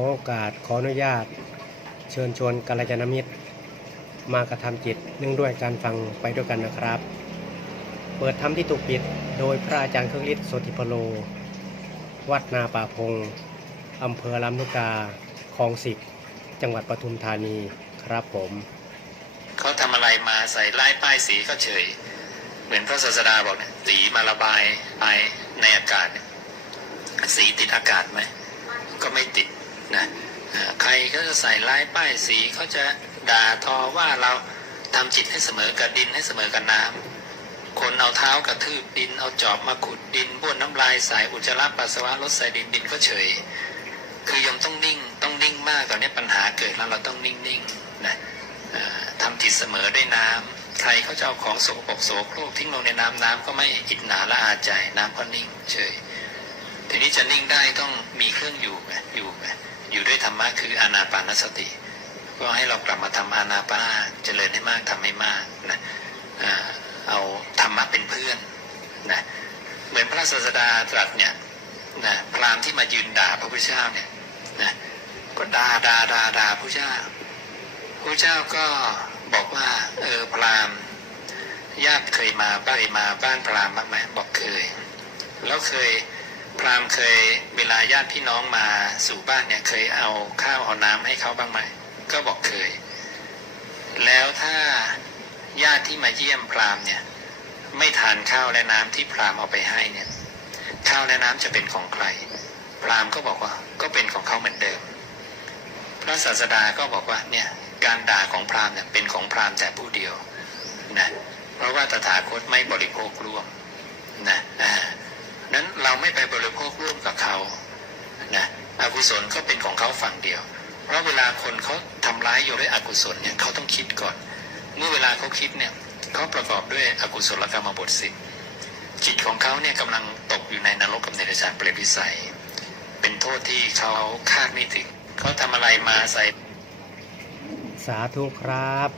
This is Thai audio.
อโอกาสขออนุญาต เชิญชวนกัลยาณมิตร มากระทำจิตเนื่องด้วยการฟังไปด้วยกันนะครับ เปิดธรรมที่ถูกปิดโดยพระอาจารย์เครื่องฤทธิ์โสติพโล วัดนาป่าพงอำเภอลำลูกกาคลองสิบจังหวัดปทุมธานีครับผม เขาทำอะไรมาใส่ไล่ป้ายสีก็เฉย เหมือนพระศาสดาบอกนี่ยสีมาระบายไปในอากาศ สีติดอากาศไหม ก็ไม่ติด นะใครก็จะใส่ไล่ป้ายสีเขาจะด่าทอว่าเราทำจิตให้เสมอกับดินให้เสมอกับน้ำคนเอาเท้ากระทืบดิน เอาจอบมาขุดดินบ้วนน้ำลายใส่อุจจาระปัสสาวะลดใส่ดินดินก็เฉย คือยมต้องนิ่งต้องนิ่งมากตอนนี้ปัญหาเกิดแล้วเราต้องนิ่งๆนะเอ่อทำจิตเสมอด้วยน้ำใครเขาจะเอาของโสกปรกโสโครกทิ้งลงในน้ำน้ำก็ไม่อิจนาละอาใจน้ำก็นิ่งเฉยทีนี้จะนิ่งได้ต้องมีเครื่องอยู่ไงอยู่ไง อยู่ด้วยธรรมะคืออานาปานสติ ก็ให้เรากลับมาทำอานาปาเจริญให้มากทำให้มากนะเอาธรรมะเป็นเพื่อนนะเหมือนพระศาสดาตรัสเนี่ยนะพราหมณ์ที่มายืนด่าพระพุทธเจ้าเนี่ยนะก็ด่าด่าด่าด่าพระเจ้าพระเจ้าก็บอกว่าเออพราหมณ์ญาติเคยมาบ้านมาบ้านพราหมณ์บ้างไหมบอกเคย แล้วเคย พราหมณ์เคยเวลาญาติพี่น้องมาสู่บ้านเนี่ยเคยเอาข้าวเอาน้ำให้เขาบ้างไหมก็บอกเคย แล้วถ้าญาติที่มาเยี่ยมพราหมณ์เนี่ย ไม่ทานข้าวและน้ำที่พราหมณ์เอาไปให้เนี่ย ข้าวและน้ำจะเป็นของใคร พราหมณ์ก็บอกว่าก็เป็นของเขาเหมือนเดิม พระศาสดาก็บอกว่าเนี่ยการด่าของพราหมณ์เนี่ยเป็นของพราหมณ์แต่ผู้เดียวนะเพราะว่าตถาคตไม่บริโภคร่วมนะอ่า ไม่ไปบริโภคร่วมกับเขานะอกุศลก็เป็นของเขาฝั่งเดียว เพราะเวลาคนเขาทำร้ายโยด้วยอกุศลเนี่ยเขาต้องคิดก่อน เมื่อเวลาเขาคิดเนี่ยเขาประกอบด้วยอกุศลกรรมบทสิบจิตของเขาเนี่ยกำลังตกอยู่ในนรกกับเนรชานเปรตวิสัย เป็นโทษที่เขาคาดไม่ถึง เขาทำอะไรมาใส่ สาธุครับ